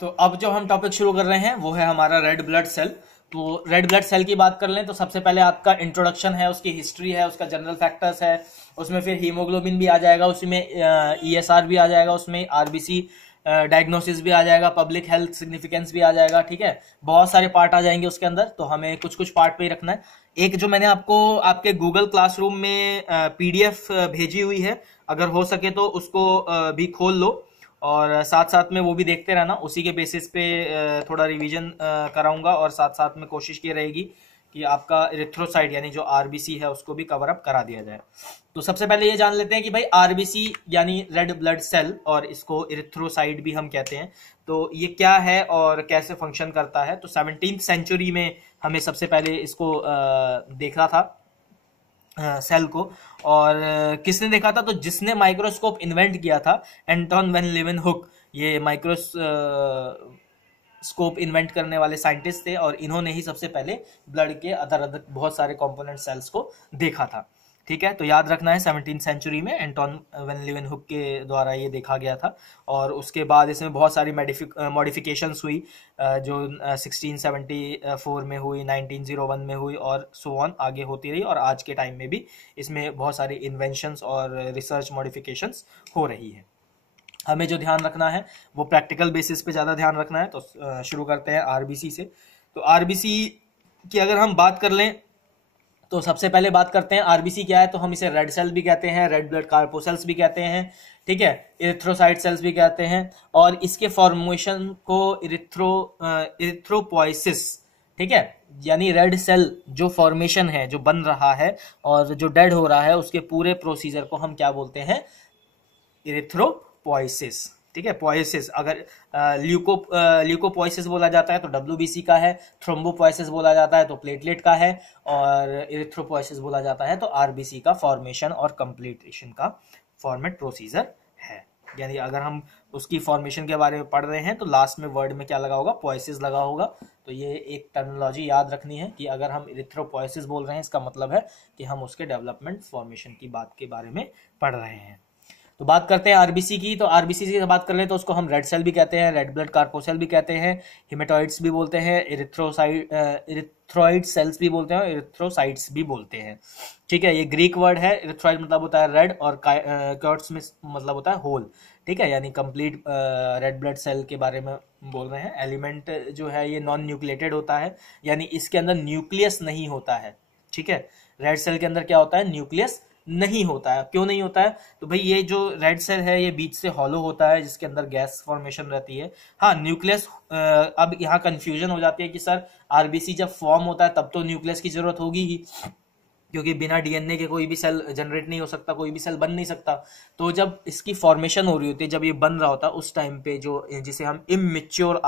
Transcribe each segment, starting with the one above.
तो अब जो हम टॉपिक शुरू कर रहे हैं वो है हमारा रेड ब्लड सेल। तो रेड ब्लड सेल की बात कर लें तो सबसे पहले आपका इंट्रोडक्शन है, उसकी हिस्ट्री है, उसका जनरल फैक्टर्स है, उसमें फिर हीमोग्लोबिन भी आ जाएगा, उसमें ईएसआर भी आ जाएगा, उसमें आरबीसी डायग्नोसिस भी आ जाएगा, पब्लिक हेल्थ सिग्निफिकेंस भी आ जाएगा। ठीक है, बहुत सारे पार्ट आ जाएंगे उसके अंदर, तो हमें कुछ कुछ पार्ट पे ही रखना है। एक जो मैंने आपको आपके गूगल क्लासरूम में पीडीएफ भेजी हुई है, अगर हो सके तो उसको भी खोल लो और साथ साथ में वो भी देखते रहना। उसी के बेसिस पे थोड़ा रिवीजन कराऊंगा और साथ साथ में कोशिश ये रहेगी कि आपका इरिथ्रोसाइट यानी जो आरबीसी है उसको भी कवर अप करा दिया जाए। तो सबसे पहले ये जान लेते हैं कि भाई आरबीसी यानी रेड ब्लड सेल, और इसको इरिथ्रोसाइट भी हम कहते हैं, तो ये क्या है और कैसे फंक्शन करता है। तो 17वीं सेंचुरी में हमें सबसे पहले इसको देखा था सेल को। और किसने देखा था? तो जिसने माइक्रोस्कोप इन्वेंट किया था, एंटोन वैन लीeuwenhoek, ये माइक्रोस्कोप इन्वेंट करने वाले साइंटिस्ट थे और इन्होंने ही सबसे पहले ब्लड के अदर अदर बहुत सारे कंपोनेंट सेल्स को देखा था। ठीक है, तो याद रखना है 17वीं सेंचुरी में एंटोन वैन लीeuwenhoek के द्वारा ये देखा गया था। और उसके बाद इसमें बहुत सारी मॉडिफिकेशंस हुई, जो 1674 में हुई, 1901 में हुई और सो ऑन आगे होती रही, और आज के टाइम में भी इसमें बहुत सारी इन्वेंशंस और रिसर्च मॉडिफिकेशंस हो रही है। हमें जो ध्यान रखना है वो प्रैक्टिकल बेसिस पे ज़्यादा ध्यान रखना है। तो शुरू करते हैं आरबीसी से। तो आरबीसी की अगर हम बात कर लें तो सबसे पहले बात करते हैं आरबीसी क्या है। तो हम इसे रेड सेल भी कहते हैं, रेड ब्लड कार्पोसेल्स भी कहते हैं, ठीक है, इरिथ्रोसाइट सेल्स भी कहते हैं, और इसके फॉर्मेशन को इरिथ्रोपोइसिस, ठीक है, यानी रेड सेल जो फॉर्मेशन है, जो बन रहा है और जो डेड हो रहा है, उसके पूरे प्रोसीजर को हम क्या बोलते हैं? इरिथ्रोपोइसिस। ठीक है, पोइसिस, अगर ल्यूकोपोइसिस बोला जाता है तो डब्ल्यूबीसी का है, थ्रोम्बोपोइसिस बोला जाता है तो प्लेटलेट का है, और इरिथ्रोपोइसिस बोला जाता है तो आरबीसी का फॉर्मेशन और कंप्लीटेशन का फॉर्मेट प्रोसीजर है। यानी अगर हम उसकी फॉर्मेशन के बारे में पढ़ रहे हैं तो लास्ट में वर्ड में क्या लगा होगा? पोइसिस लगा होगा। तो ये एक टर्मिनोलॉजी याद रखनी है कि अगर हम इरिथ्रोपोइसिस बोल रहे हैं, इसका मतलब है कि हम उसके डेवलपमेंट फॉर्मेशन की बात के बारे में पढ़ रहे हैं। तो बात करते हैं आरबीसी की। तो आरबीसी की बात कर ले तो उसको हम रेड सेल भी कहते हैं, रेड ब्लड कार्पोसेल भी कहते हैं, हिमेटोइड्स भी बोलते हैं, इरिथ्रोइड सेल्स भी बोलते हैं, इरिथ्रोसाइट्स भी बोलते हैं। ठीक है, ये ग्रीक वर्ड है। इरिथ्रोइड मतलब होता है रेड, और कॉट्स में मतलब होता है होल। ठीक है, यानी कंप्लीट रेड ब्लड सेल के बारे में बोल रहे हैं। एलिमेंट जो है ये नॉन न्यूक्लिएटेड होता है, यानी इसके अंदर न्यूक्लियस नहीं होता है। ठीक है, रेड सेल के अंदर क्या होता है? न्यूक्लियस नहीं होता है। क्यों नहीं होता है? तो भाई ये जो रेड सेल है ये बीच से हॉलो होता है, जिसके अंदर गैस फॉर्मेशन रहती है। हाँ, न्यूक्लियस, अब यहाँ कंफ्यूजन हो जाती है कि सर आरबीसी जब फॉर्म होता है तब तो न्यूक्लियस की जरूरत होगी ही, क्योंकि बिना डीएनए के कोई भी सेल जनरेट नहीं हो सकता, कोई भी सेल बन नहीं सकता। तो जब इसकी फॉर्मेशन हो रही होती है, जब ये बन रहा होता है, उस टाइम पे जो जिसे हम इममेच्योर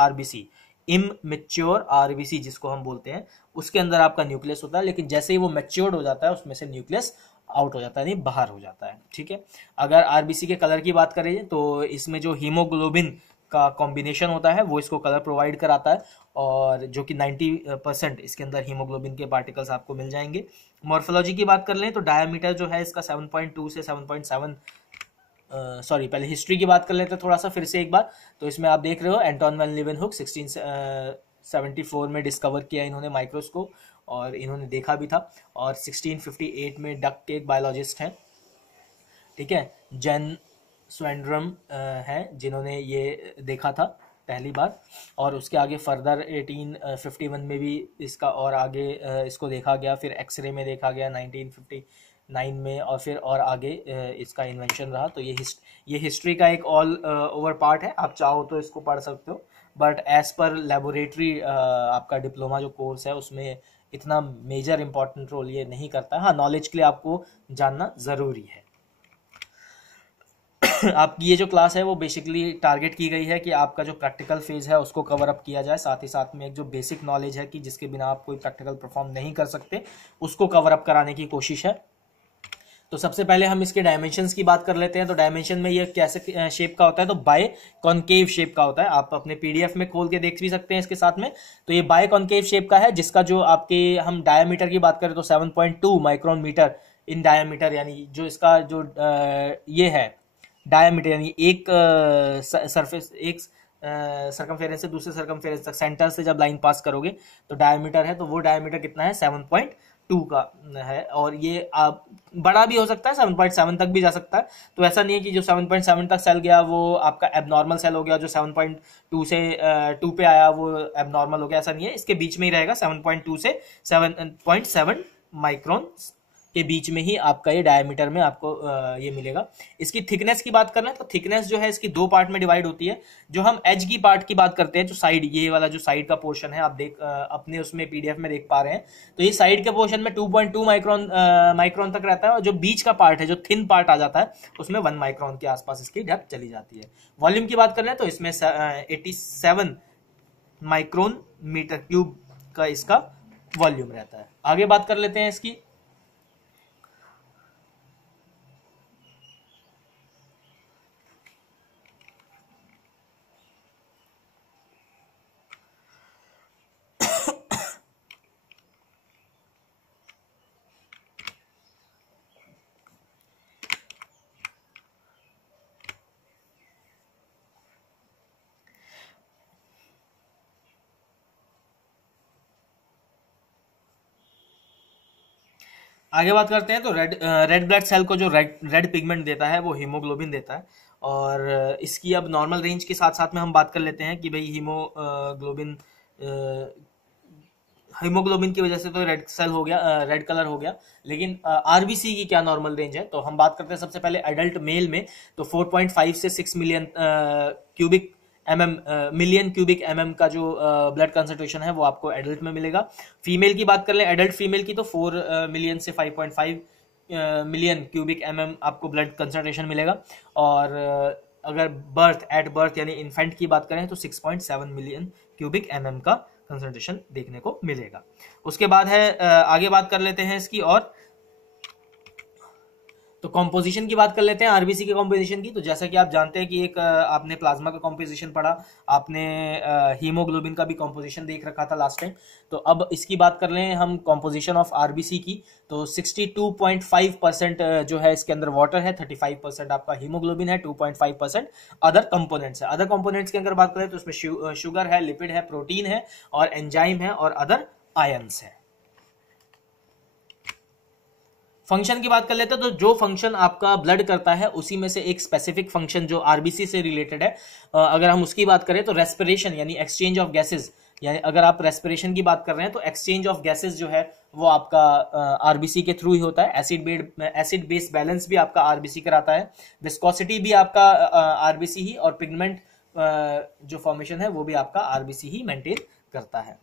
आरबीसी जिसको हम बोलते हैं, उसके अंदर आपका न्यूक्लियस होता है। लेकिन जैसे ही वो मैच्योर्ड हो जाता है उसमें से न्यूक्लियस आउट हो जाता है, नहीं बाहर हो जाता है। ठीक है, अगर आरबीसी के कलर की बात करें तो इसमें जो हीमोग्लोबिन का कॉम्बिनेशन होता है वो इसको कलर प्रोवाइड कराता है, और जो कि 90% इसके अंदर हीमोग्लोबिन के पार्टिकल्स आपको मिल जाएंगे। मॉर्फोलॉजी की बात कर लें तो डायमीटर जो है इसका 7.2 से 7.7, सॉरी पहले हिस्ट्री की बात कर लेते हैं थोड़ा सा फिर से एक बार। तो इसमें आप देख रहे हो एंटोन वैन लीeuwenhoek 1674 में डिस्कवर किया इन्होंने माइक्रोस्कोप, और इन्होंने देखा भी था। और 1658 में डक के एक बायोलॉजिस्ट हैं, ठीक है, जेन स्वैंड्रम हैं, जिन्होंने ये देखा था पहली बार। और उसके आगे फर्दर 1851 में भी इसका और आगे इसको देखा गया, फिर एक्सरे में देखा गया 1959 में, और फिर और आगे इसका इन्वेंशन रहा। तो ये हिस्ट्री का एक ऑल ओवर पार्ट है, आप चाहो तो इसको पढ़ सकते हो, बट एज पर लेबोरेटरी आपका डिप्लोमा जो कोर्स है उसमें इतना मेजर इंपॉर्टेंट रोल ये नहीं करता है। हाँ, नॉलेज के लिए आपको जानना ज़रूरी है। आपकी ये जो क्लास है वो बेसिकली टारगेट की गई है कि आपका जो प्रैक्टिकल फेज है उसको कवर अप किया जाए, साथ ही साथ में एक जो बेसिक नॉलेज है कि जिसके बिना आप कोई प्रैक्टिकल परफॉर्म नहीं कर सकते, उसको कवर अप कराने की कोशिश है। तो सबसे पहले हम इसके डायमेंशंस की बात कर लेते हैं। तो डायमेंशन में ये कैसे शेप का होता है? तो बाय कॉन्केव शेप का होता है। आप अपने पीडीएफ में खोल के देख भी सकते हैं इसके साथ में। तो ये बाय कॉन्केव शेप का है, जिसका जो आपके हम डायमीटर की बात करें तो 7.2 माइक्रोन मीटर इन डायमीटर, यानी जो इसका जो ये है डायमीटर, यानी एक सरफेस, एक सर्कमफेरेंस से दूसरे सर्कमफेरेंस तक सेंटर से जब लाइन पास करोगे तो डायमीटर है, तो वो डायमीटर कितना है 7.2 का है। और ये आप बड़ा भी हो सकता है, 7.7 तक भी जा सकता है। तो ऐसा नहीं है कि जो 7.7 तक सेल गया वो आपका एबनॉर्मल सेल हो गया, जो 7.2 से 2 पे आया वो एबनॉर्मल हो गया, ऐसा नहीं है। इसके बीच में ही रहेगा, 7.2 से 7.7 माइक्रोन के बीच में ही आपका ये डायमीटर में आपको ये मिलेगा। इसकी थिकनेस की बात करें तो थिकनेस जो है इसकी दो पार्ट में डिवाइड होती है। जो हम एज की पार्ट की बात करते हैं, जो साइड, ये वाला जो साइड का पोर्शन है, आप अपने उसमें पीडीएफ में देख पा रहे हैं, तो ये साइड के पोर्शन में 2.2 माइक्रोन तक रहता है। और जो बीच का पार्ट है, जो थिन पार्ट आ जाता है, उसमें 1 माइक्रोन के आसपास इसकी डेप्थ चली जाती है। वॉल्यूम की बात करें तो इसमें 87 माइक्रोन मीटर क्यूब का इसका वॉल्यूम रहता है। आगे बात कर लेते हैं इसकी। आगे बात करते हैं तो रेड ब्लड सेल को जो रेड पिगमेंट देता है वो हीमोग्लोबिन देता है। और इसकी अब नॉर्मल रेंज के साथ साथ में हम बात कर लेते हैं कि भाई हीमोग्लोबिन की वजह से तो रेड सेल हो गया, रेड कलर हो गया, लेकिन आरबीसी की क्या नॉर्मल रेंज है। तो हम बात करते हैं सबसे पहले एडल्ट मेल में, तो 4.5 से 6 million cubic million cubic MM का जो ब्लड कंसंट्रेशन है वो आपको एडल्ट में मिलेगा। फीमेल की बात कर लें, एडल्ट फीमेल की, तो 4 मिलियन से 5.5 मिलियन क्यूबिक एमएम आपको ब्लड कंसंट्रेशन मिलेगा। और अगर एट बर्थ यानी इन्फेंट की बात करें तो 6.7 मिलियन क्यूबिक एमएम का कंसंट्रेशन देखने को मिलेगा। उसके बाद है आगे बात कर लेते हैं इसकी, और तो कॉम्पोजिशन की बात कर लेते हैं आरबीसी के कॉम्पोजिशन की। तो जैसा कि आप जानते हैं कि एक आपने प्लाज्मा का कॉम्पोजिशन पढ़ा, आपने हीमोग्लोबिन का भी कॉम्पोजिशन देख रखा था लास्ट टाइम। तो अब इसकी बात कर लें हम कॉम्पोजिशन ऑफ आरबीसी की, तो 62.5% जो है इसके अंदर वाटर है, 35% आपका हीमोग्लोबिन है, 2.5% अदर कंपोनेंट्स है। अदर कंपोनेंट्स की अगर बात करें तो उसमें शुगर है, लिपिड है, प्रोटीन है और एंजाइम है और अदर आयंस है। फंक्शन की बात कर लेते हैं तो जो फंक्शन आपका ब्लड करता है उसी में से एक स्पेसिफिक फंक्शन जो आरबीसी से रिलेटेड है, अगर हम उसकी बात करें तो रेस्पिरेशन यानी एक्सचेंज ऑफ गैसेस, यानी अगर आप रेस्पिरेशन की बात कर रहे हैं तो एक्सचेंज ऑफ गैसेस जो है वो आपका आरबीसी के थ्रू ही होता है। एसिड बेस बैलेंस भी आपका आरबीसी कराता है, विस्कोसिटी भी आपका आरबीसी ही, और पिगमेंट जो फॉर्मेशन है वो भी आपका आरबीसी ही मेंटेन करता है।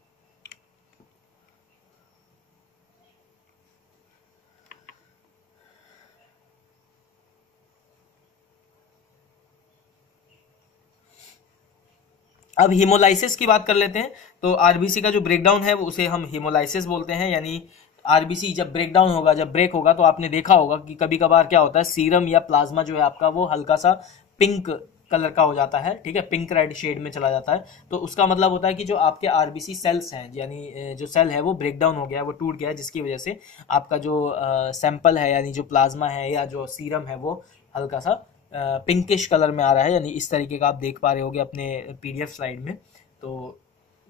अब हीमोलाइसिस की बात कर लेते हैं। तो आरबीसी का जो ब्रेकडाउन है वो उसे हम हीमोलाइसिस बोलते हैं। यानी आरबीसी जब ब्रेकडाउन होगा, जब ब्रेक होगा, तो आपने देखा होगा कि कभी कभार क्या होता है, सीरम या प्लाज्मा जो है आपका वो हल्का सा पिंक कलर का हो जाता है, ठीक है, पिंक रेड शेड में चला जाता है। तो उसका मतलब होता है कि जो आपके आरबीसी सेल्स हैं, यानी जो सेल है वो ब्रेकडाउन हो गया है, वो टूट गया है, जिसकी वजह से आपका जो सैंपल है यानी जो प्लाज्मा है या जो सीरम है वो हल्का सा पिंकिश कलर में आ रहा है। यानी इस तरीके का आप देख पा रहे होगे अपने पीडीएफ स्लाइड में। तो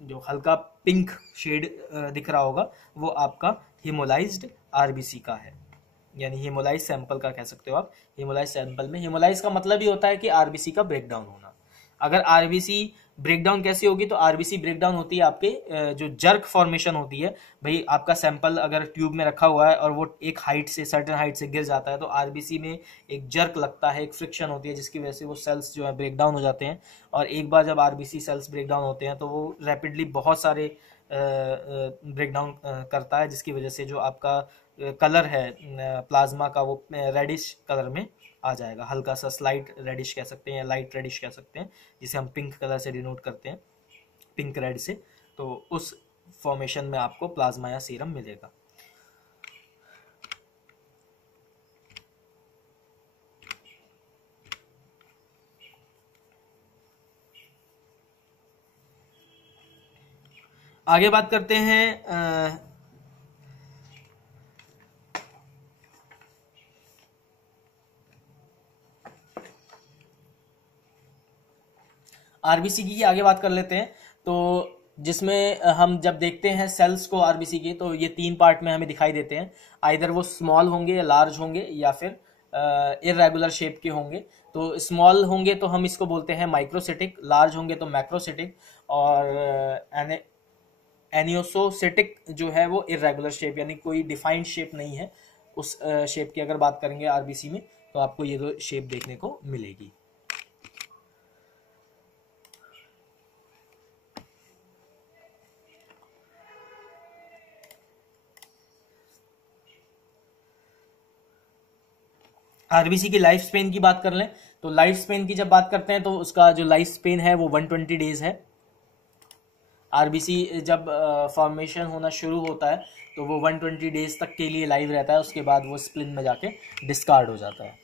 जो हल्का पिंक शेड दिख रहा होगा वो आपका हीमोलाइज्ड आरबीसी का है, यानी हीमोलाइज सैंपल का कह सकते हो आप। हीमोलाइज सैंपल में हीमोलाइज का मतलब ही होता है कि आरबीसी का ब्रेकडाउन होना। अगर आरबीसी ब्रेकडाउन कैसी होगी, तो आरबीसी ब्रेकडाउन होती है आपके जो जर्क फॉर्मेशन होती है। भाई आपका सैंपल अगर ट्यूब में रखा हुआ है और वो एक हाइट से, सर्टेन हाइट से गिर जाता है, तो आरबीसी में एक जर्क लगता है, एक फ्रिक्शन होती है, जिसकी वजह से वो सेल्स जो है ब्रेकडाउन हो जाते हैं। और एक बार जब आरबीसी सेल्स ब्रेकडाउन होते हैं तो वो रैपिडली बहुत सारे ब्रेकडाउन करता है, जिसकी वजह से जो आपका कलर है प्लाज्मा का वो रेडिश कलर में आ जाएगा, हल्का सा स्लाइट रेडिश कह सकते हैं या लाइट रेडिश कह सकते हैं, जिसे हम पिंक कलर से डिनोट करते हैं, पिंक रेड से। तो उस फॉर्मेशन में आपको प्लाज्मा या सीरम मिलेगा। आगे बात करते हैं आरबीसी की ही आगे बात कर लेते हैं। तो जिसमें हम जब देखते हैं सेल्स को आरबीसी की, तो ये 3 पार्ट में हमें दिखाई देते हैं। आइदर वो स्मॉल होंगे या लार्ज होंगे या फिर इरेगुलर शेप के होंगे। तो स्मॉल होंगे तो हम इसको बोलते हैं माइक्रोसिटिक, लार्ज होंगे तो मैक्रोसिटिक, और एनियोसोसिटिक जो है वो इरेगुलर शेप, यानी कोई डिफाइंड शेप नहीं है। उस शेप की अगर बात करेंगे आरबीसी में, तो आपको ये दो शेप देखने को मिलेगी। आरबीसी की लाइफ स्पेन की बात कर लें, तो लाइफ स्पेन की जब बात करते हैं तो उसका जो लाइफ स्पेन है वो 120 डेज है। आरबीसी जब फॉर्मेशन होना शुरू होता है तो वो 120 डेज तक के लिए लाइव रहता है, उसके बाद वो स्प्लिन में जाके डिस्कार्ड हो जाता है।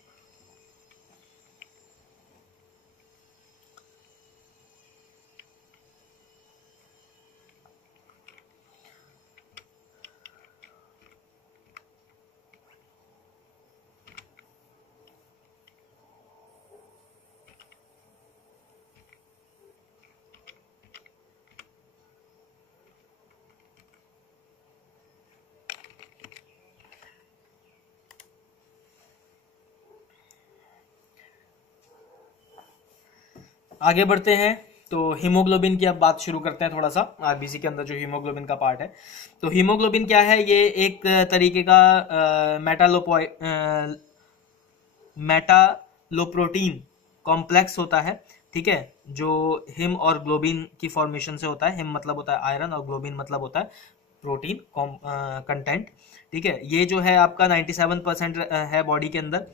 आगे बढ़ते हैं तो हीमोग्लोबिन की अब बात शुरू करते हैं थोड़ा सा। आरबीसी के अंदर जो हीमोग्लोबिन का पार्ट है, तो हीमोग्लोबिन क्या है? ये एक तरीके का मेटालोप्रोटीन कॉम्प्लेक्स होता है, ठीक है, जो हिम और ग्लोबिन की फॉर्मेशन से होता है। हिम मतलब होता है आयरन और ग्लोबिन मतलब होता है प्रोटीन कंटेंट, ठीक है। ये जो है आपका 97% है बॉडी के अंदर।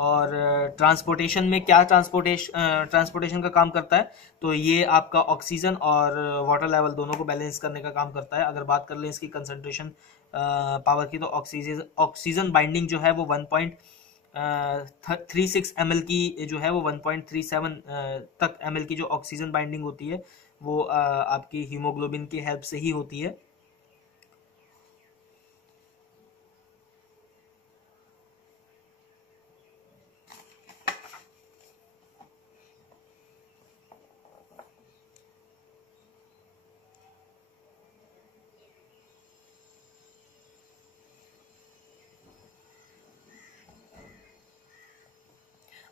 और ट्रांसपोर्टेशन में क्या ट्रांसपोर्टेशन का काम करता है? तो ये आपका ऑक्सीजन और वाटर लेवल दोनों को बैलेंस करने का काम करता है। अगर बात कर लें इसकी कंसंट्रेशन पावर की, तो ऑक्सीजन बाइंडिंग जो है वो 1.36 ml की जो है वो 1.37 तक ml की जो ऑक्सीजन बाइंडिंग होती है वो आपकी हीमोग्लोबिन की हेल्प से ही होती है।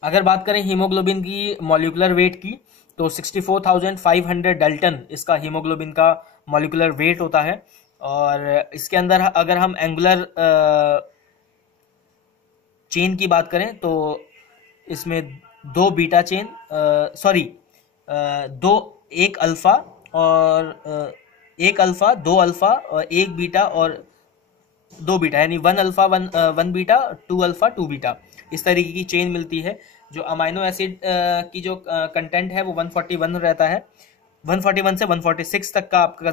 अगर बात करें हीमोग्लोबिन की मॉलिक्यूलर वेट की, तो 64,500 डाल्टन इसका हीमोग्लोबिन का मॉलिक्यूलर वेट होता है। और इसके अंदर अगर हम एंगुलर चेन की बात करें तो इसमें दो बीटा चेन, सॉरी, दो, एक अल्फा और एक अल्फा, दो अल्फा और एक बीटा और दो बीटा, यानी one alpha one beta, two alpha two beta, इस तरीके की चेन मिलती है। जो अमाइनो एसिड की जो कंटेंट है वो 141 रहता है। 141 से 146 तक का आपका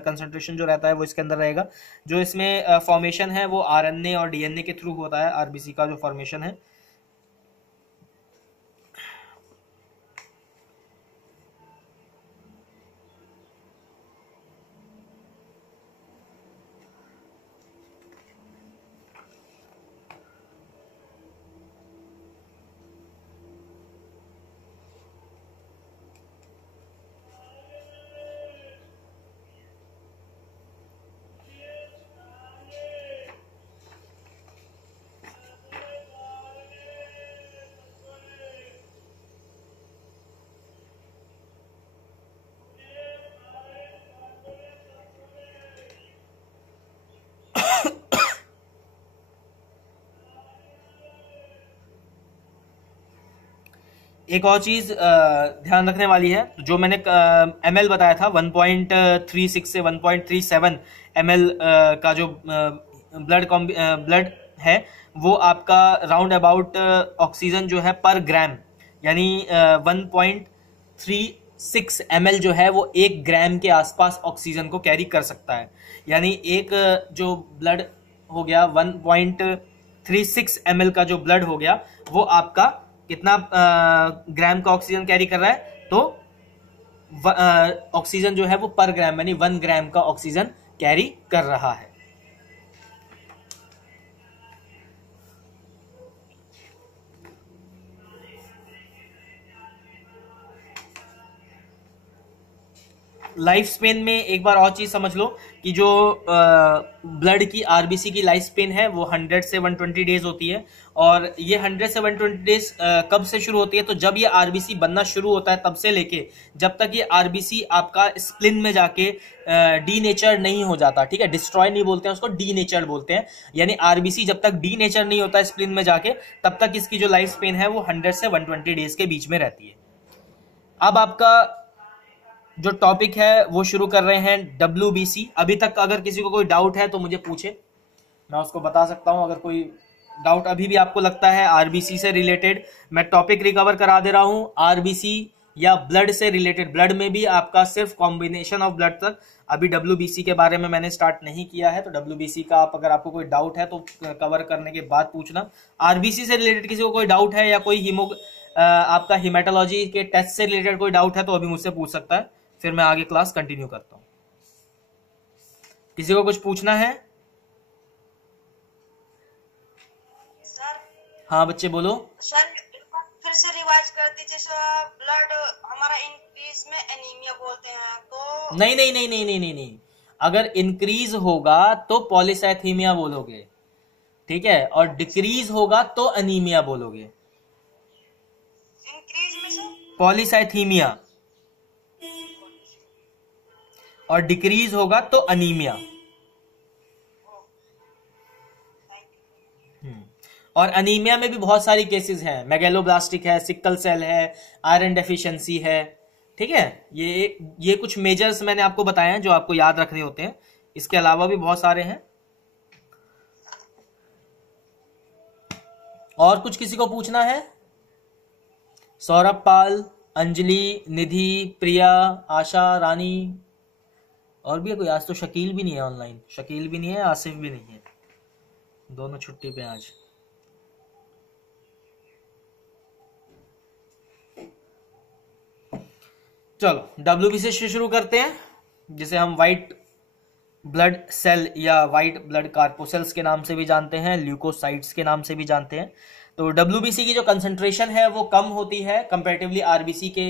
कंसंट्रेशन जो रहता है वो इसके अंदर रहेगा। जो इसमें फॉर्मेशन है वो आरएनए और डीएनए के थ्रू होता है। आरबीसी का जो फॉर्मेशन है, एक और चीज ध्यान रखने वाली है। जो मैंने ml बताया था, 1.36 से 1.37 ml का जो ब्लड है वो आपका राउंड अबाउट ऑक्सीजन जो है पर ग्राम, यानी 1.36 ml जो है वो 1 ग्राम के आसपास ऑक्सीजन को कैरी कर सकता है। यानी एक जो ब्लड हो गया 1.36 ml का जो ब्लड हो गया वो आपका कितना ग्राम का ऑक्सीजन कैरी कर रहा है? तो ऑक्सीजन जो है वो पर ग्राम यानी 1 ग्राम का ऑक्सीजन कैरी कर रहा है। लाइफ स्पेन में एक बार और चीज समझ लो कि जो ब्लड की आरबीसी की लाइफ स्पेन है वो 100 से 120 डेज होती है। और ये 100 से 120 डेज कब से शुरू होती है, तो जब ये आरबीसी बनना शुरू होता है तब से लेके जब तक ये आरबीसी आपका स्प्लिन में जाके डीनेचर नहीं हो जाता, ठीक है, डिस्ट्रॉय नहीं बोलते हैं उसको, डीनेचर बोलते हैं। यानी आरबीसी जब तक डीनेचर नहीं होता स्प्लिन में जाके तब तक इसकी जो लाइफ स्पेन है वो 100 से 120 डेज के बीच में रहती है। अब आपका जो टॉपिक है वो शुरू कर रहे हैं WBC। अभी तक अगर किसी को कोई डाउट है तो मुझे पूछे, मैं उसको बता सकता हूं। अगर कोई डाउट अभी भी आपको लगता है आरबीसी से रिलेटेड, मैं टॉपिक रिकवर करा दे रहा हूं। आरबीसी या ब्लड से रिलेटेड, ब्लड में भी आपका सिर्फ कॉम्बिनेशन ऑफ ब्लड तक, अभी WBC के बारे में मैंने स्टार्ट नहीं किया है। तो WBC का अगर आपको कोई डाउट है तो कवर करने के बाद पूछना। आरबीसी से रिलेटेड किसी को कोई डाउट है या कोई आपका हिमेटोलॉजी के टेस्ट से रिलेटेड कोई डाउट है तो अभी मुझसे पूछ सकता है, फिर मैं आगे क्लास कंटिन्यू करता हूं। किसी को कुछ पूछना है? सर। हाँ बच्चे बोलो। सर फिर से रिवाइज कर दीजिए सर। ब्लड हमारा इंक्रीज में एनीमिया बोलते हैं तो नहीं नहीं नहीं नहीं नहीं नहीं नहीं, अगर इंक्रीज होगा तो पॉलीसाइथीमिया बोलोगे, ठीक है, और डिक्रीज होगा तो अनीमिया बोलोगे। इंक्रीज में सर पॉलीसाइथीमिया, और डिक्रीज होगा तो अनीमिया। और अनीमिया में भी बहुत सारी केसेस हैं, मेगेलोब्लास्टिक है, सिक्कल सेल है, आयरन डेफिशिएंसी है, ठीक है। ये कुछ मेजर्स मैंने आपको बताए हैं जो आपको याद रखने होते हैं। इसके अलावा भी बहुत सारे हैं। और कुछ किसी को पूछना है? सौरभ पाल, अंजलि, निधि, प्रिया, आशा, रानी, और भी है कोई? आज तो शकील भी नहीं है ऑनलाइन, शकील भी नहीं है, आसिफ भी नहीं है, दोनों छुट्टी पे आज। चलो WBC से शुरू करते हैं, जिसे हम व्हाइट ब्लड सेल या व्हाइट ब्लड कार्पोसेल्स के नाम से भी जानते हैं, ल्यूकोसाइट्स के नाम से भी जानते हैं। तो WBC की जो कंसंट्रेशन है वो कम होती है कंपैरेटिवली आरबीसी के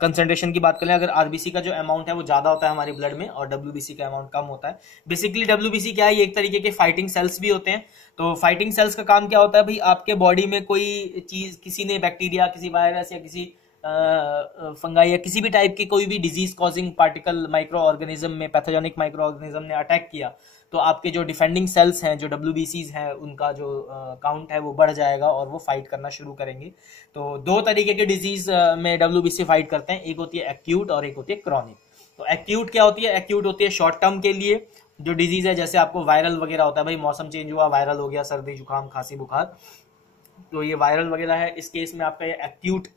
कंसंट्रेशन की बात करें। अगर आरबीसी का जो अमाउंट है वो ज्यादा होता है हमारे ब्लड में और WBC का अमाउंट कम होता है। बेसिकली WBC क्या है, ये एक तरीके के फाइटिंग सेल्स भी होते हैं। तो फाइटिंग सेल्स का काम क्या होता है भाई, आपके बॉडी में कोई चीज, किसी ने बैक्टीरिया, किसी वायरस या किसी फंगाई या किसी भी टाइप की कोई भी disease causing particle micro organism में, पैथोजेनिक माइक्रो ऑर्गेनिज्म ने अटैक किया, तो आपके जो डिफेंडिंग सेल्स हैं, जो WBCs हैं, उनका जो काउंट है वो बढ़ जाएगा और वो फाइट करना शुरू करेंगे। तो दो तरीके के डिजीज में WBC फाइट करते हैं, एक होती है एक्यूट और एक होती है क्रॉनिक। तो एक्यूट क्या होती है? एक्यूट होती है शॉर्ट टर्म के लिए जो डिजीज है, जैसे आपको वायरल वगैरह होता है, भाई मौसम चेंज हुआ, वायरल हो गया, सर्दी जुकाम खांसी बुखार, तो ये वायरल वगैरह है। इस केस में आपका ये एक्यूट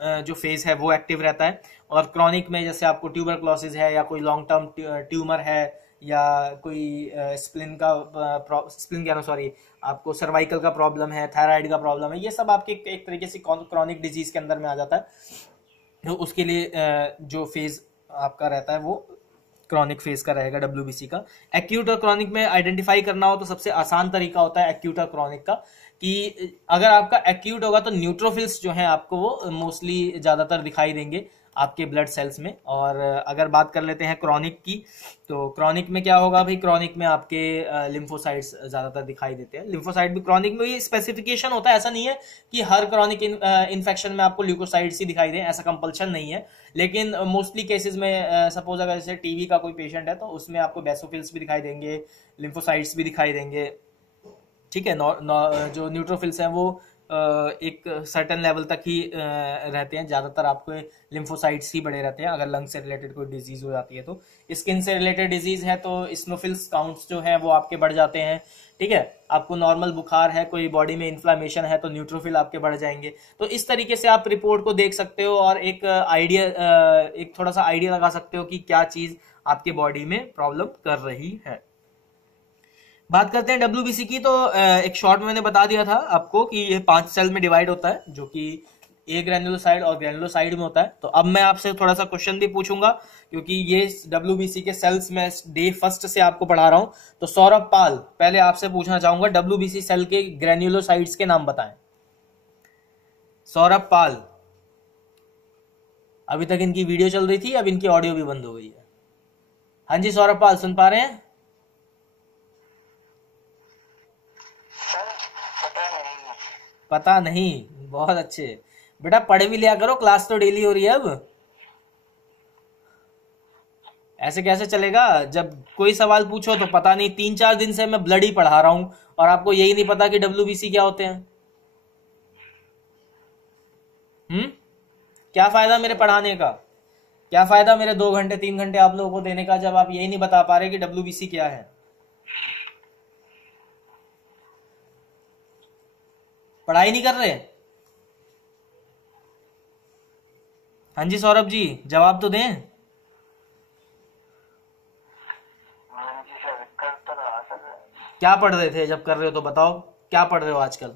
जो फेज है वो एक्टिव रहता है। और क्रॉनिक में जैसे आपको ट्यूबरक्लोसिस है या कोई लॉन्ग टर्म ट्यूमर है या कोई स्प्लिन क्या ना, सॉरी, आपको सर्वाइकल का प्रॉब्लम है, थायराइड का प्रॉब्लम है, ये सब आपके एक तरीके से क्रॉनिक डिजीज के अंदर में आ जाता है। तो उसके लिए जो फेज आपका रहता है वो क्रॉनिक फेज का रहेगा WBC का। एक्यूट और क्रॉनिक में आइडेंटिफाई करना हो तो सबसे आसान तरीका होता है एक्यूट और क्रॉनिक का, कि अगर आपका एक्यूट होगा तो न्यूट्रोफिल्स जो हैं आपको वो मोस्टली ज्यादातर दिखाई देंगे आपके ब्लड सेल्स में। और अगर बात कर लेते हैं क्रॉनिक की, तो क्रॉनिक में क्या होगा भाई, क्रॉनिक में आपके लिम्फोसाइट्स ज्यादातर दिखाई देते हैं। लिम्फोसाइट भी क्रॉनिक में भी स्पेसिफिकेशन होता है, ऐसा नहीं है कि हर क्रॉनिक इन्फेक्शन में आपको ल्यूकोसाइट्स ही दिखाई दें, ऐसा कंपल्शन नहीं है। लेकिन मोस्टली केसेस में सपोज अगर जैसे टीबी का कोई पेशेंट है तो उसमें आपको बेसोफिल्स भी दिखाई देंगे, लिम्फोसाइट्स भी दिखाई देंगे, ठीक है। जो न्यूट्रोफिल्स हैं वो एक सर्टेन लेवल तक ही रहते हैं, ज्यादातर आपको लिम्फोसाइट्स ही बड़े रहते हैं। अगर लंग से रिलेटेड कोई डिजीज हो जाती है, तो स्किन से रिलेटेड डिजीज है तो स्नोफिल्स काउंट्स जो है वो आपके बढ़ जाते हैं, ठीक है। आपको नॉर्मल बुखार है, कोई बॉडी में इन्फ्लामेशन है तो न्यूट्रोफिल आपके बढ़ जाएंगे। तो इस तरीके से आप रिपोर्ट को देख सकते हो और एक आइडिया, एक थोड़ा सा आइडिया लगा सकते हो कि क्या चीज आपके बॉडी में प्रॉब्लम कर रही है। बात करते हैं WBC की, तो एक शॉर्ट में मैंने बता दिया था आपको कि ये 5 सेल में डिवाइड होता है, जो कि ए ग्रैन्युलोसाइड और ग्रैन्युलोसाइड में होता है। तो अब मैं आपसे थोड़ा सा क्वेश्चन भी पूछूंगा, क्योंकि ये WBC के सेल्स में डे फर्स्ट से आपको पढ़ा रहा हूं। तो सौरभ पाल, पहले आपसे पूछना चाहूंगा WBC सेल के ग्रैन्युलोसाइड्स के नाम बताएं। सौरभ पाल, अभी तक इनकी वीडियो चल रही थी, अब इनकी ऑडियो भी बंद हो गई है। हाँ जी सौरभ पाल, सुन पा रहे हैं? पता नहीं, बहुत अच्छे बेटा, पढ़ भी लिया करो, क्लास तो डेली हो रही है अब। ऐसे कैसे चलेगा? जब कोई सवाल पूछो तो पता नहीं, 3-4 दिन से मैं ब्लडी पढ़ा रहा हूं और आपको यही नहीं पता कि WBC क्या होते हैं। क्या फायदा मेरे पढ़ाने का? क्या फायदा मेरे 2 घंटे 3 घंटे आप लोगों को देने का जब आप यही नहीं बता पा रहे कि WBC क्या है? पढ़ाई नहीं कर रहे? हाँ जी सौरभ जी, जवाब तो दें। क्या पढ़ रहे थे? जब कर रहे हो तो बताओ, क्या पढ़ रहे हो आजकल?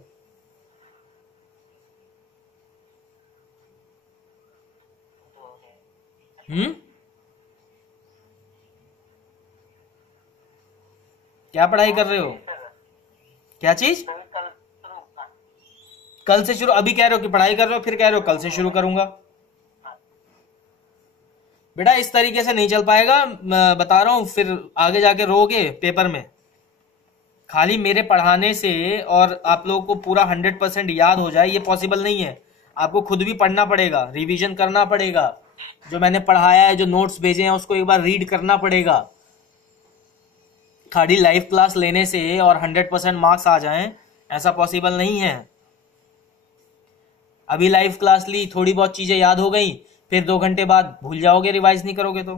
क्या पढ़ाई कर रहे हो? क्या चीज? कल से शुरू? अभी कह रहे हो कि पढ़ाई कर रहे हो, फिर कह रहे हो कल से शुरू करूंगा। बेटा इस तरीके से नहीं चल पाएगा, मैं बता रहा हूं, फिर आगे जाके रोगे पेपर में। खाली मेरे पढ़ाने से और आप लोगों को पूरा 100% याद हो जाए, ये पॉसिबल नहीं है। आपको खुद भी पढ़ना पड़ेगा, रिवीजन करना पड़ेगा, जो मैंने पढ़ाया है, जो नोट्स भेजे हैं उसको एक बार रीड करना पड़ेगा। खाली लाइव क्लास लेने से और 100% मार्क्स आ जाएं, ऐसा पॉसिबल नहीं है। अभी लाइव क्लास ली, थोड़ी बहुत चीजें याद हो गई, फिर 2 घंटे बाद भूल जाओगे, रिवाइज नहीं करोगे तो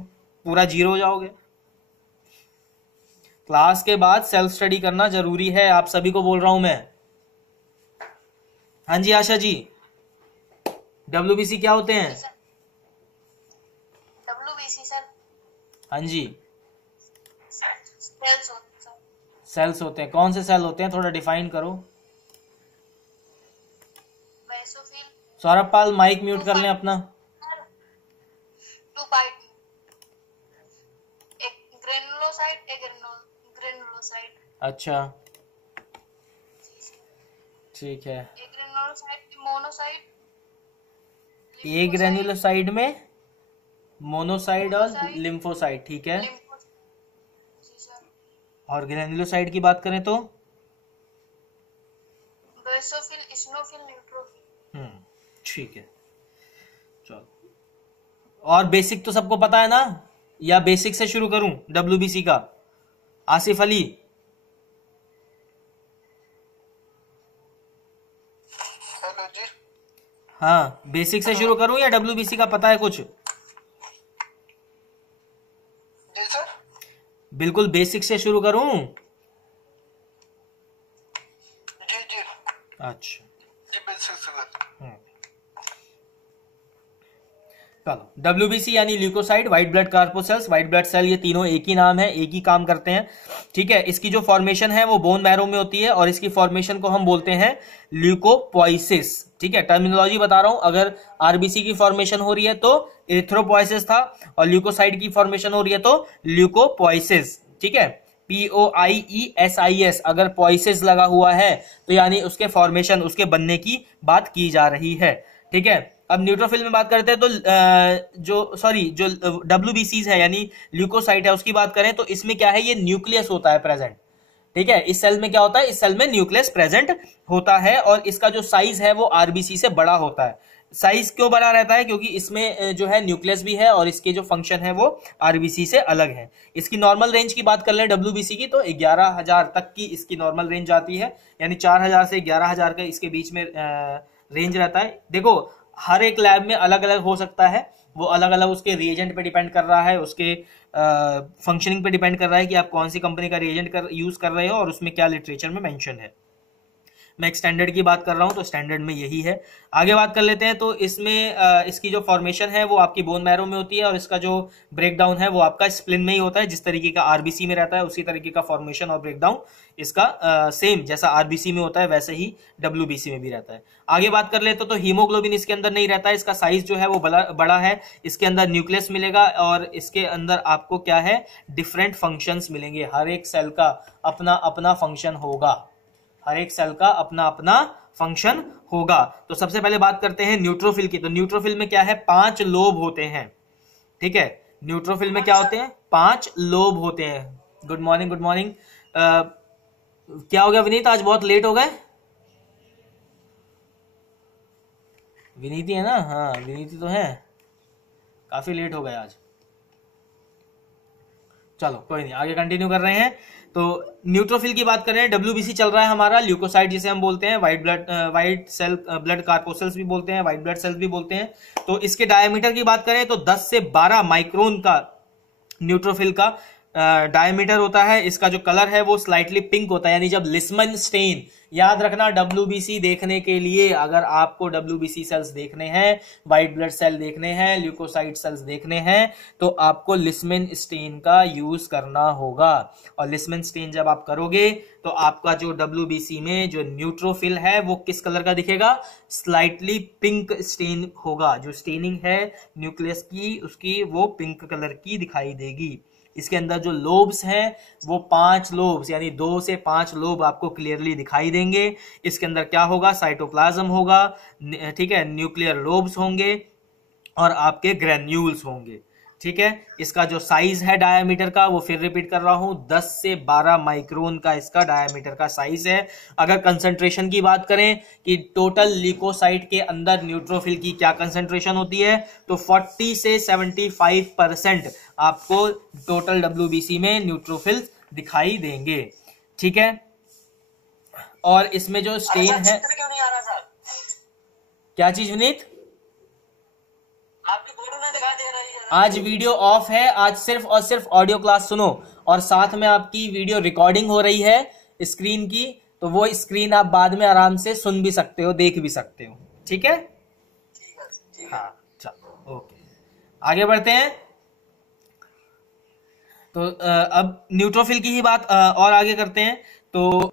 पूरा जीरो हो जाओगे। क्लास के बाद सेल्फ स्टडी करना जरूरी है, आप सभी को बोल रहा हूं मैं। हाँ जी आशा जी, WBC क्या होते हैं? WBC सर, हाँ जी, सेल्स होते हैं सर। सेल्स होते हैं। कौन से सेल होते हैं, थोड़ा डिफाइन करो। बेसोफिल। सौरभ पाल माइक म्यूट कर लें अपना। 2 पार्ट, एक ग्रेनुलोसाइट, एक ग्रेनुलोसाइट। अच्छा ठीक है। एक ग्रेनुलोसाइट, मोनोसाइट। ए ग्रेनुलोसाइड में मोनोसाइड और लिम्फोसाइट, ठीक है। और ग्रेनुलोसाइड की बात करें तो बेसोफिल, इस्नोफिल, न्यूट्रोफिल। ठीक है, चलो। और बेसिक तो सबको पता है ना, या बेसिक से शुरू करूं WBC का? आसिफ अली, हेलो जी। हाँ बेसिक से शुरू करूं या WBC का पता है कुछ? जी सर। बिल्कुल बेसिक से शुरू करूं? जी जी। अच्छा जी बेसिक से कर। चलो, WBC यानी leucocyte, white blood corpuscles, white blood cell, ये तीनों एक ही नाम है, एक ही काम करते हैं, ठीक है। इसकी जो फॉर्मेशन है वो बोन मैरो में होती है और इसकी फॉर्मेशन को हम बोलते हैं ल्यूकोपोइसिस, ठीक है। टर्मिनोलॉजी बता रहा हूं, अगर RBC की फॉर्मेशन हो रही है तो एरिथ्रोपोइसिस था, और ल्यूकोसाइड की फॉर्मेशन हो रही है तो ल्यूकोपोइसिस, ठीक है। POIESIS, अगर पोइसिस लगा हुआ है तो यानी उसके फॉर्मेशन, उसके बनने की बात की जा रही है, ठीक है। अब न्यूट्रोफिल में बात करते हैं तो जो WBCs है यानी ल्यूकोसाइट है उसकी बात करें तो इसमें क्या है, ये न्यूक्लियस होता है प्रेजेंट, ठीक है। इस सेल में क्या होता है, इस सेल में न्यूक्लियस प्रेजेंट होता है और इसका जो साइज है वो RBC से बड़ा होता है। साइज क्यों बड़ा रहता है? क्योंकि इसमें जो है न्यूक्लियस भी है और इसके जो फंक्शन है वो RBC से अलग है। इसकी नॉर्मल रेंज की बात कर लें WBC की तो 11,000 तक की इसकी नॉर्मल रेंज आती है, यानी 4,000 से 11,000 का इसके बीच में रेंज रहता है। देखो हर एक लैब में अलग अलग हो सकता है, वो अलग अलग उसके रिएजेंट पे डिपेंड कर रहा है, उसके फंक्शनिंग पे डिपेंड कर रहा है कि आप कौन सी कंपनी का रिएजेंट यूज कर रहे हो और उसमें क्या लिटरेचर में मेंशन है। मैं एक स्टैंडर्ड की बात कर रहा हूं तो स्टैंडर्ड में यही है। आगे बात कर लेते हैं तो इसमें इसकी जो फॉर्मेशन है वो आपकी बोन मैरो में होती है और इसका जो ब्रेकडाउन है वो आपका स्प्लिन में ही होता है, जिस तरीके का RBC में रहता है उसी तरीके का फॉर्मेशन और ब्रेकडाउन इसका सेम जैसा RBC में होता है वैसे ही WBC में भी रहता है। आगे बात कर लेते तो हीमोग्लोबिन इसके अंदर नहीं रहता है, इसका साइज जो है वो बड़ा है, इसके अंदर न्यूक्लियस मिलेगा और इसके अंदर आपको क्या है, डिफरेंट फंक्शंस मिलेंगे। हर एक सेल का अपना अपना फंक्शन होगा, हर एक सेल का अपना अपना फंक्शन होगा। तो सबसे पहले बात करते हैं न्यूट्रोफिल की। तो न्यूट्रोफिल में क्या है, 5 लोब होते हैं, ठीक है। न्यूट्रोफिल में क्या होते हैं, 5 लोब होते हैं। Good morning, good morning. क्या हो गया विनीत, आज बहुत लेट हो गए? विनीति है ना? हाँ विनीति तो है, काफी लेट हो गए आज। चलो कोई नहीं, आगे कंटिन्यू कर रहे हैं। तो न्यूट्रोफिल की बात कर रहे हैं। डब्ल्यूबीसी चल रहा है हमारा, ल्यूकोसाइट जिसे हम बोलते हैं, व्हाइट सेल ब्लड कार्पोसेल्स भी बोलते हैं, व्हाइट ब्लड सेल्स भी बोलते हैं। तो इसके डायमीटर की बात करें तो 10 से 12 माइक्रोन का न्यूट्रोफिल का डायमीटर होता है। इसका जो कलर है वो स्लाइटली पिंक होता है, यानी जब लिस्मन स्टेन, याद रखना डब्ल्यूबीसी देखने के लिए, अगर आपको डब्ल्यूबीसी सेल्स देखने हैं, व्हाइट ब्लड सेल देखने हैं, ल्यूकोसाइट सेल्स देखने हैं, तो आपको लिस्मन स्टेन का यूज करना होगा। और लिस्मन स्टेन जब आप करोगे तो आपका जो डब्ल्यूबीसी में जो न्यूट्रोफिल है वो किस कलर का दिखेगा? स्लाइटली पिंक स्टेन होगा। जो स्टेनिंग है न्यूक्लियस की उसकी वो पिंक कलर की दिखाई देगी। इसके अंदर जो लोब्स हैं वो 5 लोब्स यानी 2 से 5 लोब आपको क्लियरली दिखाई देंगे। इसके अंदर क्या होगा? साइटोप्लाज्म होगा, ठीक है, न्यूक्लियर लोब्स होंगे और आपके ग्रेन्यूल्स होंगे। ठीक है, इसका जो साइज है डायमीटर का वो फिर रिपीट कर रहा हूं, 10 से 12 माइक्रोन का इसका डायमीटर का साइज है। अगर कंसंट्रेशन की बात करें कि टोटल ल्यूकोसाइट के अंदर न्यूट्रोफिल की क्या कंसंट्रेशन होती है, तो 40 से 75% आपको टोटल डब्ल्यूबीसी में न्यूट्रोफिल दिखाई देंगे। ठीक है, और इसमें जो स्टेन है, क्यों नहीं आ रहा साहब? क्या चीज विनीत? आपकी फोटो नहीं दिखाई दे रही है। आज वीडियो ऑफ है, आज सिर्फ और सिर्फ ऑडियो क्लास सुनो, और साथ में आपकी वीडियो रिकॉर्डिंग हो रही है स्क्रीन की, तो वो स्क्रीन आप बाद में आराम से सुन भी सकते हो, देख भी सकते हो। ठीक है, हाँ चलो ओके, आगे बढ़ते हैं। तो अब न्यूट्रोफिल की ही बात और आगे करते हैं। तो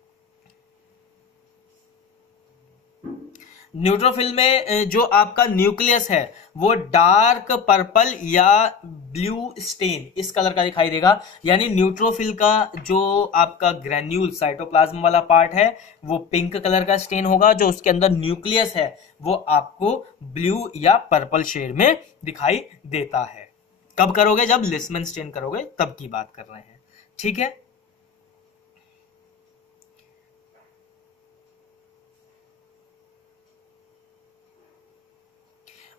न्यूट्रोफिल में जो आपका न्यूक्लियस है वो डार्क पर्पल या ब्लू स्टेन इस कलर का दिखाई देगा, यानी न्यूट्रोफिल का जो आपका ग्रेन्यूल साइटोप्लाज्म वाला पार्ट है वो पिंक कलर का स्टेन होगा, जो उसके अंदर न्यूक्लियस है वो आपको ब्लू या पर्पल शेड में दिखाई देता है। कब करोगे? जब लिस्मन स्टेन करोगे तब की बात कर रहे हैं। ठीक है,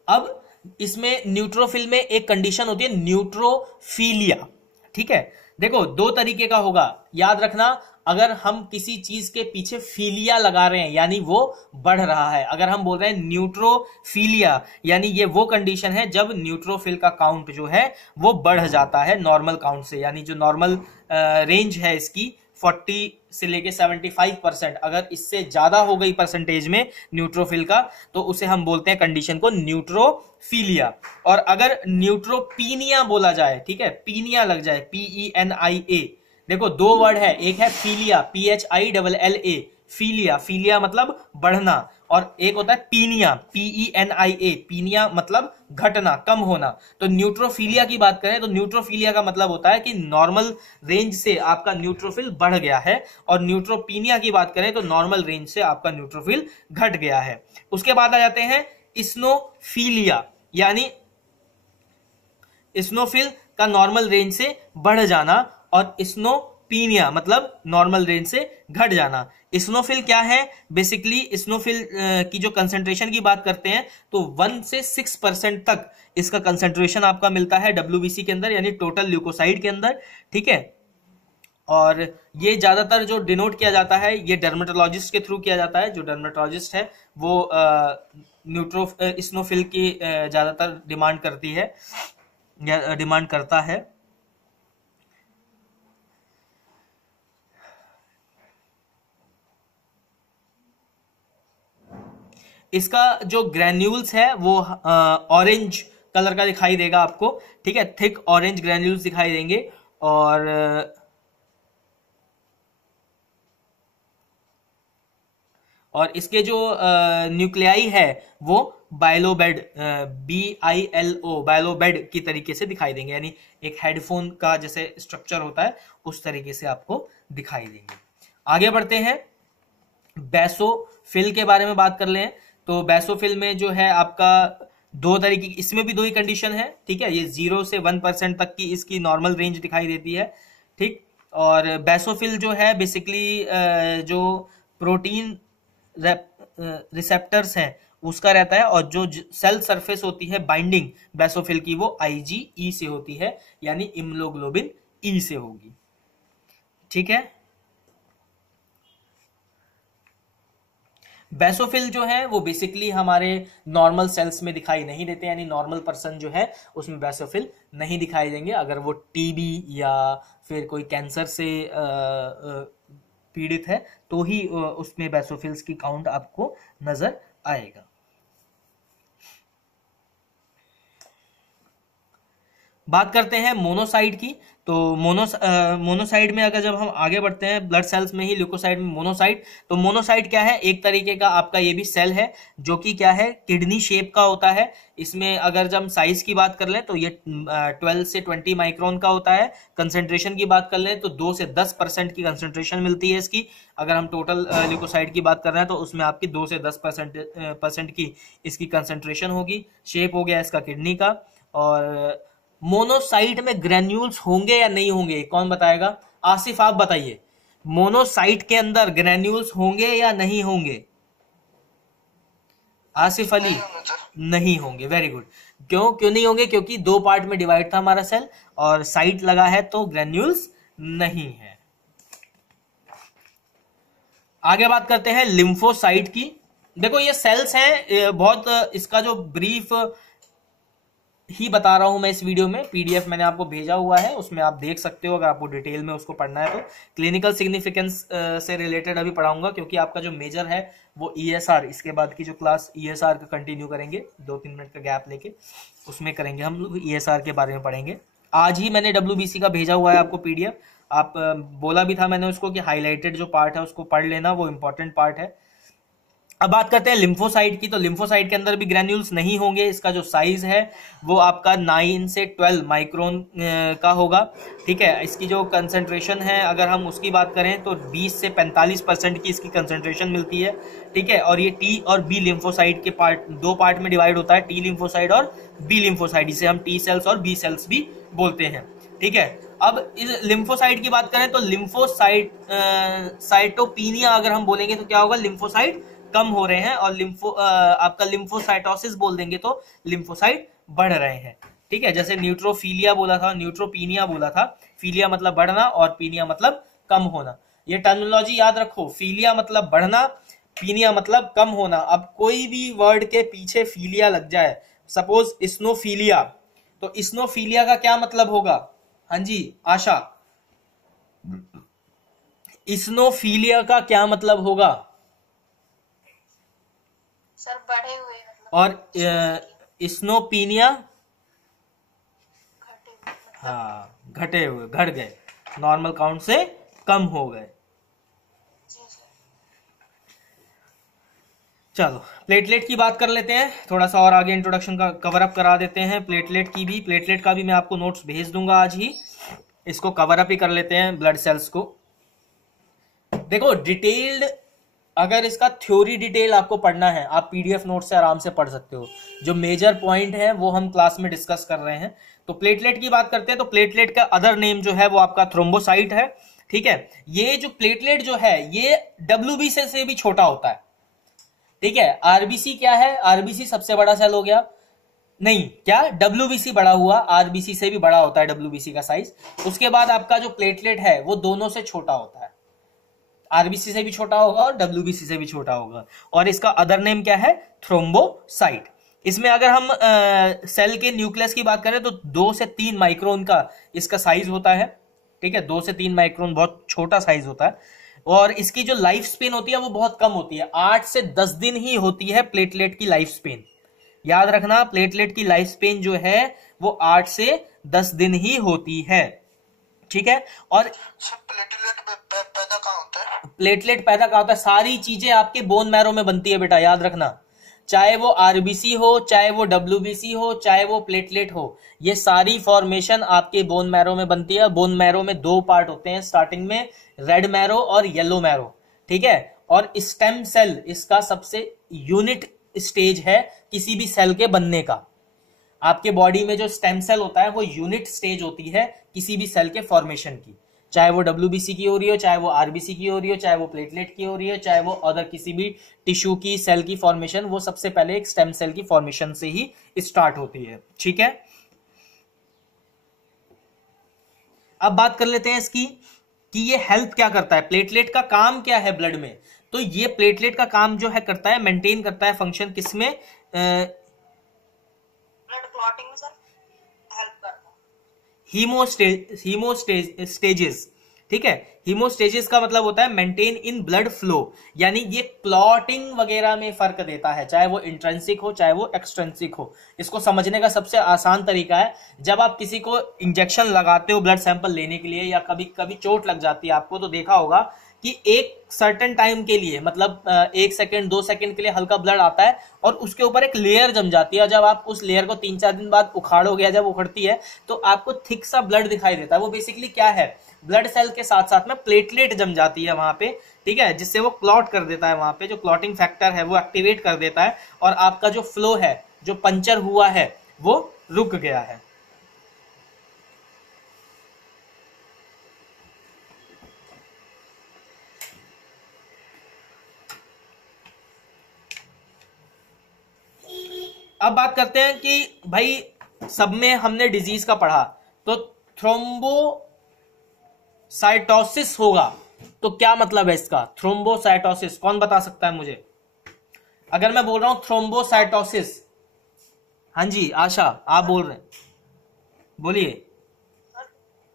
अब इसमें न्यूट्रोफिल में एक कंडीशन होती है न्यूट्रोफिलिया। ठीक है, देखो 2 तरीके का होगा, याद रखना। अगर हम किसी चीज के पीछे फीलिया लगा रहे हैं यानी वो बढ़ रहा है, अगर हम बोल रहे हैं न्यूट्रोफिलिया यानी ये वो कंडीशन है जब न्यूट्रोफिल का काउंट जो है वो बढ़ जाता है नॉर्मल काउंट से, यानी जो नॉर्मल रेंज है इसकी 40 से लेके 75%, अगर इससे ज्यादा हो गई परसेंटेज में न्यूट्रोफिल का तो उसे हम बोलते हैं कंडीशन को न्यूट्रोफिलिया। और अगर न्यूट्रोपीनिया बोला जाए, ठीक है, पीनिया लग जाए, PENIA, देखो 2 वर्ड है, एक है फीलिया PHILLA, फीलिया, फीलिया मतलब बढ़ना, और एक होता है पीनिया PENIA, पीनिया मतलब घटना, कम होना। तो न्यूट्रोफिलिया की बात करें तो न्यूट्रोफिलिया का मतलब होता है कि नॉर्मल रेंज से आपका न्यूट्रोफिल बढ़ गया है, और न्यूट्रोपीनिया की बात करें तो नॉर्मल रेंज से आपका न्यूट्रोफिल घट गया है। उसके बाद आ जाते हैं स्नोफिलिया, यानी स्नोफिल का नॉर्मल रेंज से बढ़ जाना, और स्नोपीनिया मतलब नॉर्मल रेंज से घट जाना। स्नोफिल क्या है? बेसिकली स्नोफिल की जो कंसंट्रेशन की बात करते हैं तो 1 से 6% तक इसका कंसंट्रेशन आपका मिलता है डब्ल्यूबीसी के अंदर, यानी टोटल ल्यूकोसाइट के अंदर। ठीक है, और ये ज्यादातर जो डिनोट किया जाता है ये डर्मेटोलॉजिस्ट के थ्रू किया जाता है। जो डर्मेटोलॉजिस्ट है वो स्नोफिल की ज्यादातर डिमांड करती है या डिमांड करता है। इसका जो ग्रैन्यूल्स है वो ऑरेंज कलर का दिखाई देगा आपको। ठीक है, थिक ऑरेंज ग्रैन्यूल्स दिखाई देंगे, और इसके जो न्यूक्लियाई है वो बाइलोबेड BILO बाइलोबेड की तरीके से दिखाई देंगे, यानी एक हेडफोन का जैसे स्ट्रक्चर होता है उस तरीके से आपको दिखाई देंगे। आगे बढ़ते हैं, बेसोफिल के बारे में बात कर लें। तो बेसोफिल में जो है आपका दो तरीके की, इसमें भी दो ही कंडीशन है, ठीक है। ये 0 से 1% तक की इसकी नॉर्मल रेंज दिखाई देती है, ठीक। और बेसोफिल जो है बेसिकली जो प्रोटीन रिसेप्टर्स हैं उसका रहता है, और जो सेल सरफेस होती है बाइंडिंग बेसोफिल की वो IgE से होती है, यानी इम्यूनोग्लोबिन E से होगी, ठीक है। बेसोफिल जो है वो बेसिकली हमारे नॉर्मल सेल्स में दिखाई नहीं देते, यानी नॉर्मल पर्सन जो है उसमें बेसोफिल नहीं दिखाई देंगे। अगर वो टीबी या फिर कोई कैंसर से पीड़ित है तो ही उसमें बेसोफिल्स की काउंट आपको नजर आएगा। बात करते हैं मोनोसाइट की। तो मोनोसाइट में अगर जब हम आगे बढ़ते हैं, ब्लड सेल्स में ही ल्यूकोसाइट में मोनोसाइट, तो मोनोसाइट क्या है, एक तरीके का आपका ये भी सेल है जो कि क्या है, किडनी शेप का होता है। इसमें अगर जब हम साइज की बात कर लें तो ये 12 से 20 माइक्रोन का होता है। कंसेंट्रेशन की बात कर लें तो 2 से 10% की कंसेंट्रेशन मिलती है इसकी। अगर हम टोटल ल्यूकोसाइट की बात कर रहे हैं तो उसमें आपकी 2 से 10% की इसकी कंसेंट्रेशन होगी। शेप हो गया इसका किडनी का। और मोनोसाइट में ग्रेन्यूल्स होंगे या नहीं होंगे, कौन बताएगा? आसिफ आप बताइए, मोनोसाइट के अंदर ग्रेन्यूल्स होंगे या नहीं होंगे? आसिफ अली, नहीं होंगे। Very good. क्यों नहीं होंगे? क्योंकि दो पार्ट में डिवाइड था हमारा सेल और साइट लगा है तो ग्रेन्यूल्स नहीं है। आगे बात करते हैं लिम्फोसाइट की। देखो ये सेल्स हैं, बहुत इसका जो ब्रीफ ही बता रहा हूं मैं इस वीडियो में। पीडीएफ मैंने आपको भेजा हुआ है, उसमें आप देख सकते हो अगर आपको डिटेल में उसको पढ़ना है तो। क्लिनिकल सिग्निफिकेंस से रिलेटेड अभी पढ़ाऊंगा, क्योंकि आपका जो मेजर है वो ESR, इसके बाद की जो क्लास ESR का कंटिन्यू करेंगे, 2-3 मिनट का गैप लेके उसमें करेंगे हम लोग, ESR के बारे में पढ़ेंगे। आज ही मैंने WBC का भेजा हुआ है आपको PDF। आप बोला भी था मैंने उसको कि हाईलाइटेड जो पार्ट है उसको पढ़ लेना, वो इंपॉर्टेंट पार्ट है। अब बात करते हैं लिम्फोसाइट की। तो लिम्फोसाइट के अंदर भी ग्रेन्यूल्स नहीं होंगे। इसका जो साइज है वो आपका 9 से 12 माइक्रोन का होगा, ठीक है। इसकी जो कंसंट्रेशन है अगर हम उसकी बात करें तो 20 से 45% की इसकी कंसंट्रेशन मिलती है, ठीक है। और ये T और B लिम्फोसाइट के दो पार्ट में डिवाइड होता है, T लिम्फोसाइट और B लिम्फोसाइट, जिसे हम T सेल्स और B सेल्स भी बोलते हैं, ठीक है। अब इस लिम्फोसाइट की बात करें तो लिम्फोसाइट साइटोपिनिया अगर हम बोलेंगे तो क्या होगा, लिम्फोसाइट कम हो रहे हैं, और आपका लिम्फोसाइटोसिस बोल देंगे तो लिम्फोसाइट बढ़ रहे हैं, ठीक है। जैसे न्यूट्रोफिलिया बोला था, न्यूट्रोपीनिया बोला था। फिलिया मतलब बढ़ना और पीनिया मतलब कम होना। ये टर्मिनोलॉजी याद रखो, फिलिया मतलब बढ़ना, पीनिया मतलब कम होना। अब कोई भी वर्ड के पीछे फिलिया लग जाए, सपोज स्नोफिलिया, तो स्नोफिलिया का क्या मतलब होगा? हाँ जी आशा, स्नोफिलिया का क्या मतलब होगा? सर बढ़े हुए मतलब। और स्नोपीनिया, हाँ घटे हुए, घट गए, नॉर्मल काउंट से कम हो गए। चलो प्लेटलेट की बात कर लेते हैं, थोड़ा सा और आगे इंट्रोडक्शन का कवर अप करा देते हैं। प्लेटलेट का भी मैं आपको नोट्स भेज दूंगा आज ही, इसको कवर अप ही कर लेते हैं ब्लड सेल्स को। देखो डिटेल्ड, अगर इसका थ्योरी डिटेल आपको पढ़ना है आप PDF नोट से आराम से पढ़ सकते हो। जो मेजर पॉइंट है वो हम क्लास में डिस्कस कर रहे हैं। तो प्लेटलेट की बात करते हैं तो प्लेटलेट का अदर नेम जो है वो आपका थ्रोम्बोसाइट है, ठीक है। ये जो प्लेटलेट जो है ये WBC से भी छोटा होता है, ठीक है। RBC क्या है? RBC सबसे बड़ा सेल हो गया, नहीं क्या, WBC बड़ा हुआ, RBC से भी बड़ा होता है WBC का साइज। उसके बाद आपका जो प्लेटलेट है वो दोनों से छोटा होता है, RBC से भी छोटा होगा और WBC से भी छोटा होगा। और इसका अदर नेम क्या है? थ्रोम्बोसाइट। इसमें अगर हम सेल के न्यूक्लियस की बात करें तो 2 से 3 माइक्रोन का इसका साइज होता है, ठीक है। 2 से 3 माइक्रोन बहुत छोटा साइज होता है। और इसकी जो लाइफ स्पेन होती है वो बहुत कम होती है, 8 से 10 दिन ही होती है प्लेटलेट की लाइफ स्पेन। याद रखना, प्लेटलेट की लाइफ स्पेन जो है वो 8 से 10 दिन ही होती है, ठीक है। और प्लेटलेट पैदा कहाँ होता है? प्लेटलेट पैदा कहाँ होता है? सारी चीजें आपके बोन मैरो में बनती है बेटा, याद रखना। चाहे वो RBC हो, चाहे वो WBC हो, चाहे वो प्लेटलेट हो, ये सारी फॉर्मेशन आपके बोन मैरो में बनती है। बोन मैरो में 2 पार्ट होते हैं स्टार्टिंग में, रेड मैरो और येलो मैरो, ठीक है। और स्टेम सेल इसका सबसे यूनिट स्टेज है किसी भी सेल के बनने का। आपके बॉडी में जो स्टेम सेल होता है वो यूनिट स्टेज होती है किसी भी सेल के फॉर्मेशन की, चाहे वो WBC की हो रही हो, चाहे वो RBC की हो रही हो, चाहे वो प्लेटलेट की हो रही हो, चाहे वो अदर किसी भी टिश्यू की सेल की फॉर्मेशन, वो सबसे पहले एक स्टेम सेल की फॉर्मेशन से ही स्टार्ट होती है। ठीक है, अब बात कर लेते हैं इसकी कि ये हेल्प क्या करता है, प्लेटलेट का काम क्या है ब्लड में। तो ये प्लेटलेट का काम जो है करता है, मेंटेन करता है फंक्शन किसमें, ब्लड क्लॉटिंग में सर हेल्प करता है। हीमोस्टेजेस, ठीक है, हीमोस्टेजेस का मतलब होता है मेंटेन इन ब्लड फ्लो, यानी ये क्लॉटिंग वगैरह में फर्क देता है, चाहे वो इंट्रिंसिक हो चाहे वो एक्सट्रिंसिक हो। इसको समझने का सबसे आसान तरीका है, जब आप किसी को इंजेक्शन लगाते हो ब्लड सैंपल लेने के लिए, या कभी कभी चोट लग जाती है आपको, तो देखा होगा कि एक सर्टेन टाइम के लिए, मतलब 1 सेकेंड 2 सेकेंड के लिए हल्का ब्लड आता है और उसके ऊपर एक लेयर जम जाती है। जब आप उस लेयर को 3-4 दिन बाद उखाड़ोगे, या जब उखड़ती है तो आपको थिक सा ब्लड दिखाई देता है। वो बेसिकली क्या है, ब्लड सेल के साथ साथ में प्लेटलेट जम जाती है वहां पे, ठीक है, जिससे वो क्लॉट कर देता है, वहां पे जो क्लॉटिंग फैक्टर है वो एक्टिवेट कर देता है, और आपका जो फ्लो है, जो पंचर हुआ है, वो रुक गया है। अब बात करते हैं कि भाई सब में हमने डिजीज का पढ़ा, तो थ्रोम्बोसाइटोसिस होगा, तो क्या मतलब है इसका, थ्रोम्बोसाइटोसिस कौन बता सकता है मुझे। अगर मैं बोल रहा हूं थ्रोम्बोसाइटोसिस, हाँ जी आशा आप बोल रहे हैं, बोलिए।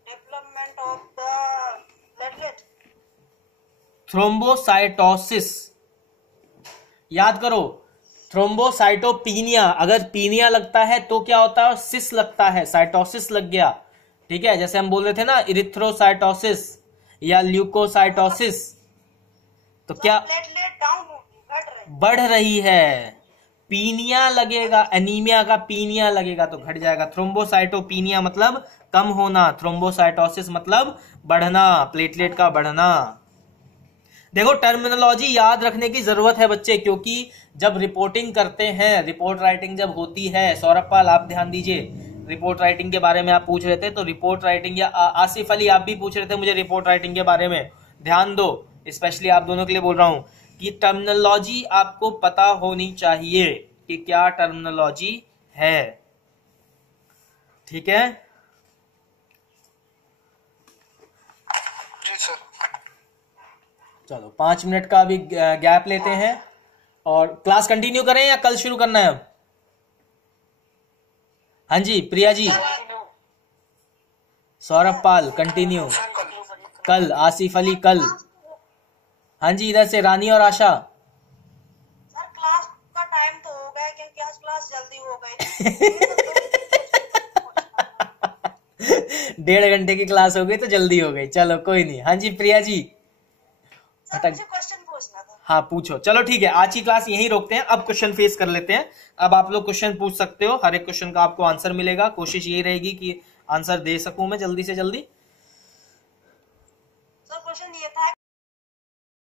Development of the platelet. Thrombocytosis याद करो, थ्रोम्बोसाइटोपीनिया, अगर पीनिया लगता है तो क्या होता है, सिस लगता है, साइटोसिस लग गया, ठीक है। जैसे हम बोल रहे थे ना इरिथ्रोसाइटोसिस या ल्यूकोसाइटोसिस, तो क्या प्लेटलेट डाउन बढ़ रही है, पीनिया लगेगा, एनीमिया का पीनिया लगेगा तो घट जाएगा। थ्रोम्बोसाइटोपीनिया मतलब कम होना, थ्रोम्बोसाइटोसिस मतलब बढ़ना, प्लेटलेट का बढ़ना। देखो टर्मिनोलॉजी याद रखने की जरूरत है बच्चे, क्योंकि जब रिपोर्टिंग करते हैं, रिपोर्ट राइटिंग जब होती है, सौरभ पाल आप ध्यान दीजिए, रिपोर्ट राइटिंग के बारे में आप पूछ रहे थे, तो रिपोर्ट राइटिंग, या आसिफ अली आप भी पूछ रहे थे मुझे रिपोर्ट राइटिंग के बारे में, ध्यान दो, स्पेशली आप दोनों के लिए बोल रहा हूं कि टर्मिनोलॉजी आपको पता होनी चाहिए कि क्या टर्मिनोलॉजी है, ठीक है। जी सर। चलो 5 मिनट का अभी गैप लेते हैं और क्लास कंटिन्यू करें या कल शुरू करना है। हाँ जी प्रिया जी, सौरभ पाल कंटिन्यू कल, आसिफ अली कल, हाँ जी इधर से रानी और आशा। सर क्लास का टाइम तो हो गया, क्योंकि आज क्लास जल्दी हो गई। 1.5 घंटे की क्लास हो गई तो जल्दी हो गई, चलो कोई नहीं। हाँ जी प्रिया जी, सर मुझे क्वेश्चन पूछना था। हाँ पूछो, चलो ठीक है, आज की क्लास यहीं रोकते हैं, अब क्वेश्चन फेस कर लेते हैं। अब आप लोग क्वेश्चन पूछ सकते हो, हर एक क्वेश्चन का आपको आंसर मिलेगा, कोशिश यही रहेगी कि आंसर दे सकूं मैं जल्दी से जल्दी।